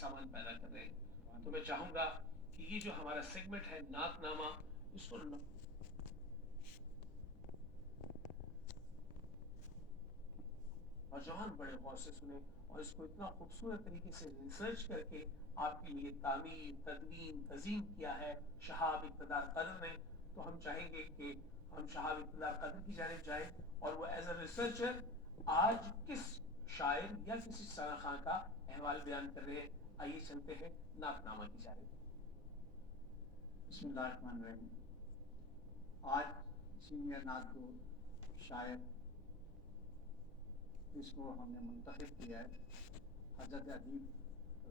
سامان پیدا کر رہے ہیں. تو میں چاہوں گا کہ یہ جو ہمارا سیگمنٹ ہے نعت نامہ، اس کو نوجوان بڑے غور سے سنیں اور اس کو اتنا خوبصورت طریقے سے ریسرچ کر کے آپ کے لیے تعمیر، تدوین، تزئین کیا ہے شہاب اقتدار قدر نے. تو ہم چاہیں گے کہ ہم شہاب اقتدار قدر کی جانب جائیں اور وہ ایز اے ریسرچر آج کس شاعر یا کسی ثنا خان کا احوال بیان کر رہے ہیں. آئیے چلتے ہیں نعت نامہ کی جانب. بسم اللہ الرحمن الرحیم. آج سینئر نعت گو شاعر اس کو ہم نے منتخب کیا ہے حضرت ادیب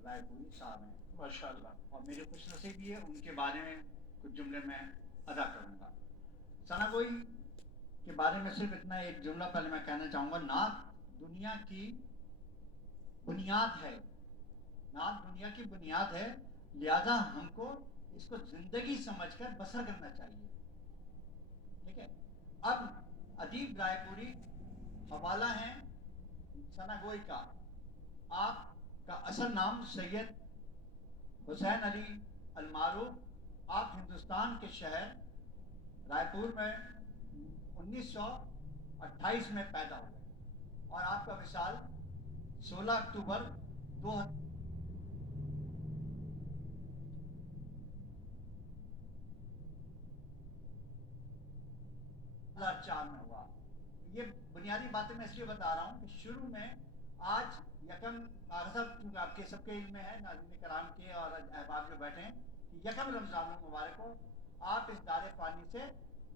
رائے پوری صاحب ہیں ماشاء اللہ. اور میری خوش نصیبی ہے ان کے بارے میں کچھ جملے میں ادا کروں گا. ثنا گوئی کے بارے میں صرف اتنا ایک جملہ پہلے میں کہنا چاہوں گا. نعت دنیا کی بنیاد ہے، نعت دنیا کی بنیاد ہے، لہذا ہم کو اس کو زندگی سمجھ کر بسر کرنا چاہیے. ٹھیک ہے. اب ادیب رائے پوری حوالہ ہیں ثنا گوئی کا. آپ کا اصل نام سید حسین علی المعروف. آپ ہندوستان کے شہر رائے پور میں 1928 میں پیدا ہوئے اور آپ کا وصال 16 اکتوبر 2004 میں ہوا. یہ بنیادی باتیں میں اس لیے بتا رہا ہوں کہ شروع میں آج یکم چونکہ آپ کے سب کے علم میں ہے، ناظرین کرام کے اور احباب جو بیٹھے ہیں، کہ یکم رمضان المبارک کو آپ اس دار فانی سے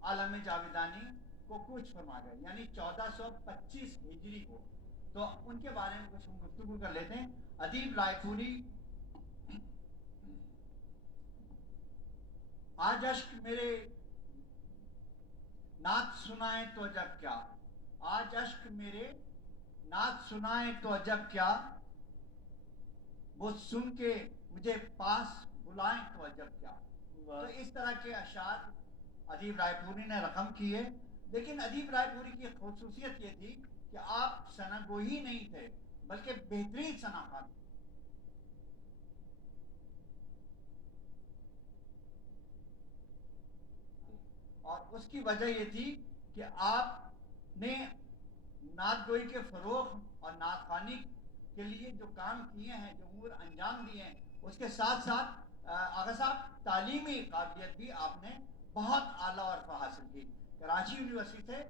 عالم جاویدانی کو کوچ فرما گئے، یعنی 1425 ہجری کو. تو ان کے بارے میں کچھ گفتگو کر لیتے ہیں. ادیب رائے پوری. آج اشک میرے نعت سنائیں تو عجب کیا، آج اشک میرے نعت سنائیں تو عجب کیا، وہ سن کے مجھے پاس بلائیں تو عجب کیا. تو اس طرح کے اشعار ادیب رائے پوری نے رقم کیے. لیکن ادیب رائے پوری کی خصوصیت یہ تھی کہ آپ ثنا گو ہی نہیں تھے بلکہ بہترین ثنا خان. اور اس کی وجہ یہ تھی کہ آپ نے نعت گوئی کے فروغ اور نعت خوانی کے لیے جو کام کیے ہیں، جو امور انجام دیے ہیں، اس کے ساتھ ساتھ آغا صاحب تعلیمی قابلیت بھی آپ نے بہت اعلیٰ اور حاصل کی. کراچی یونیورسٹی سے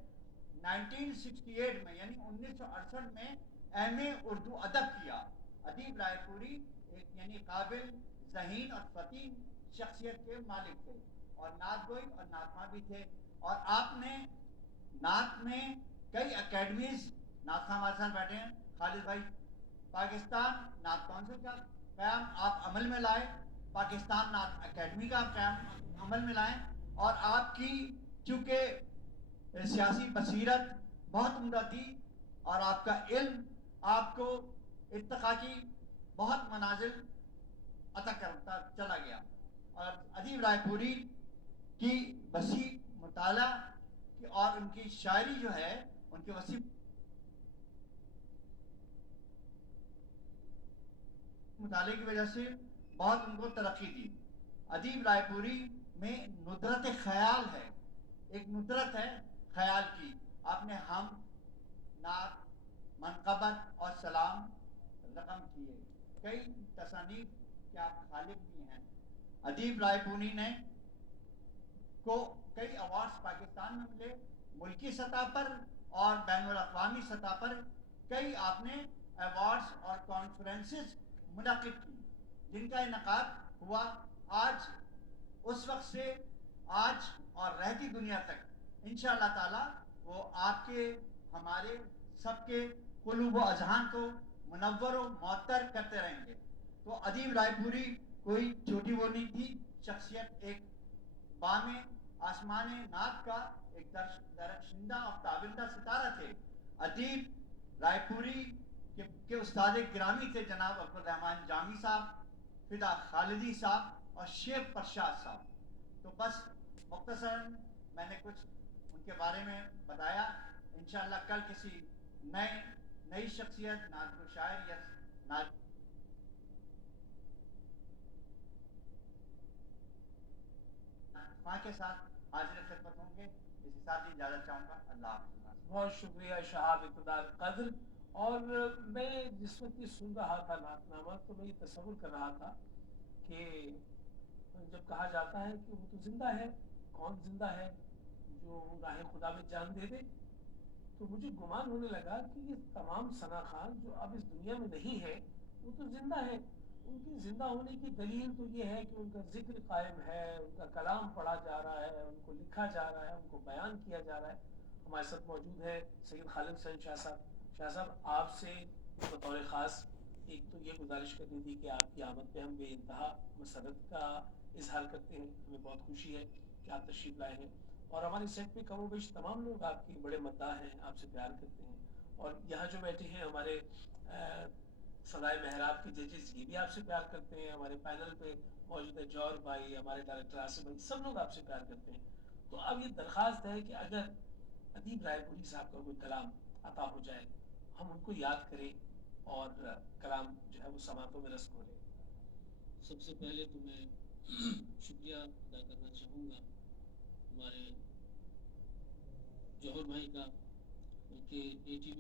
1968 میں یعنی 1968 میں ایم اے اردو ادب کیا. ادیب رائے پوری ایک یعنی قابل، ذہین اور فطین شخصیت کے مالک تھے اور نعت گوئی اور نعت خواں بھی تھے. اور آپ نے نعت میں کئی اکیڈمیز، نعت خواں ہمارے ساتھ بیٹھے ہیں خالد بھائی، پاکستان نعت کونسل کا قیام آپ عمل میں لائے، پاکستان نعت اکیڈمی کا قیام عمل میں لائیں. اور آپ کی چونکہ سیاسی بصیرت بہت عمدہ تھی اور آپ کا علم آپ کو ارتقاء کی بہت منازل عطا کرتا چلا گیا. اور ادیب رائے پوری کی وسیع مطالعہ اور ان کی شاعری جو ہے، ان کے وسیع مطالعے کی وجہ سے بہت ان کو ترقی دی. ادیب رائے پوری میں ندرت خیال ہے، ایک ندرت ہے خیال کی. آپ نے ہم، نعت، منقبت اور سلام رقم کیے. کئی تصانیف کے آپ خالق بھی ہیں. ادیب رائے پوری نے کو کئی ایوارڈز پاکستان میں ملے، ملکی سطح پر اور بین الاقوامی سطح پر کئی آپ نے ایوارڈز اور کانفرنسز منعقد کی جن کا انعقاد ہوا. آج اس وقت سے آج اور رہتی دنیا تک انشاءاللہ تعالی وہ آپ کے، ہمارے سب کے قلوب و اذہان کو منور و معطر کرتے رہیں گے. تو ادیب رائے پوری کوئی چھوٹی وہ نہیں تھی شخصیت، ایک بام آسمان نعت کا ایک درخشندہ اور تابندہ ستارہ تھے. ادیب رائے پوری کے استاد گرامی تھے جناب عبدالرحمن جامی صاحب، فدا خالدی صاحب اور شیخ پرشاد صاحب. تو بس مختصراً میں نے کچھ ان کے بارے میں بتایا. انشاءاللہ کل کسی نئی شخصیت، نعت گو شاعر یا نعت دعا کے ساتھ حاضر خدمت ہوں گے. اس کے ساتھ ہی اجازت چاہوں گا. اللہ حافظ. بہت شکریہ شہاب اقتدار قدر. اور میں جس وقت یہ سن رہا تھا نعت نامہ تو میں یہ تصور کر رہا تھا کہ جب کہا جاتا ہے کہ وہ تو زندہ ہے، کون زندہ ہے جو راہ خدا میں جان دے دے، تو مجھے گمان ہونے لگا کہ یہ تمام ثنا خان جو اب اس دنیا میں نہیں ہے وہ تو زندہ ہے. ان کی زندہ ہونے کی دلیل تو یہ ہے کہ ان کا ذکر قائم ہے، ان کا کلام پڑھا جا رہا ہے، ان کو لکھا جا رہا ہے، ان کو بیان کیا جا رہا ہے. ہمارے ساتھ موجود ہے سید خالد حسین شاہ صاحب. شاہ صاحب آپ سے بطور خاص ایک تو یہ گزارش کرنی تھی کہ آپ کی آمد پہ ہم بے انتہا مسرت کا اظہار کرتے ہیں. ہمیں بہت خوشی ہے کہ آپ تشریف لائے ہیں، اور ہماری سیٹ پہ کم و بیش تمام لوگ آپ کے بڑے مداح ہیں، آپ سے پیار کرتے ہیں. اور یہاں جو بیٹھے ہیں ہمارے سدائے محراب کے ججز یہ بھی آپ سے پیار کرتے ہیں. ہمارے پینل پہ موجود ہے جوہر بھائی، ہمارے ڈائریکٹر آصف بھائی، سب لوگ آپ سے پیار کرتے ہیں. تو اب یہ درخواست ہے کہ اگر ادیب رائے پوری صاحب کا کوئی کلام عطا ہو جائے ہم ان کو یاد کریں اور کلام جو ہے وہ سماعتوں میں رسم ہو لے. سب سے پہلے تو میں شکریہ ادا کرنا چاہوں گا ہمارے جوہر بھائی کا کہ ATV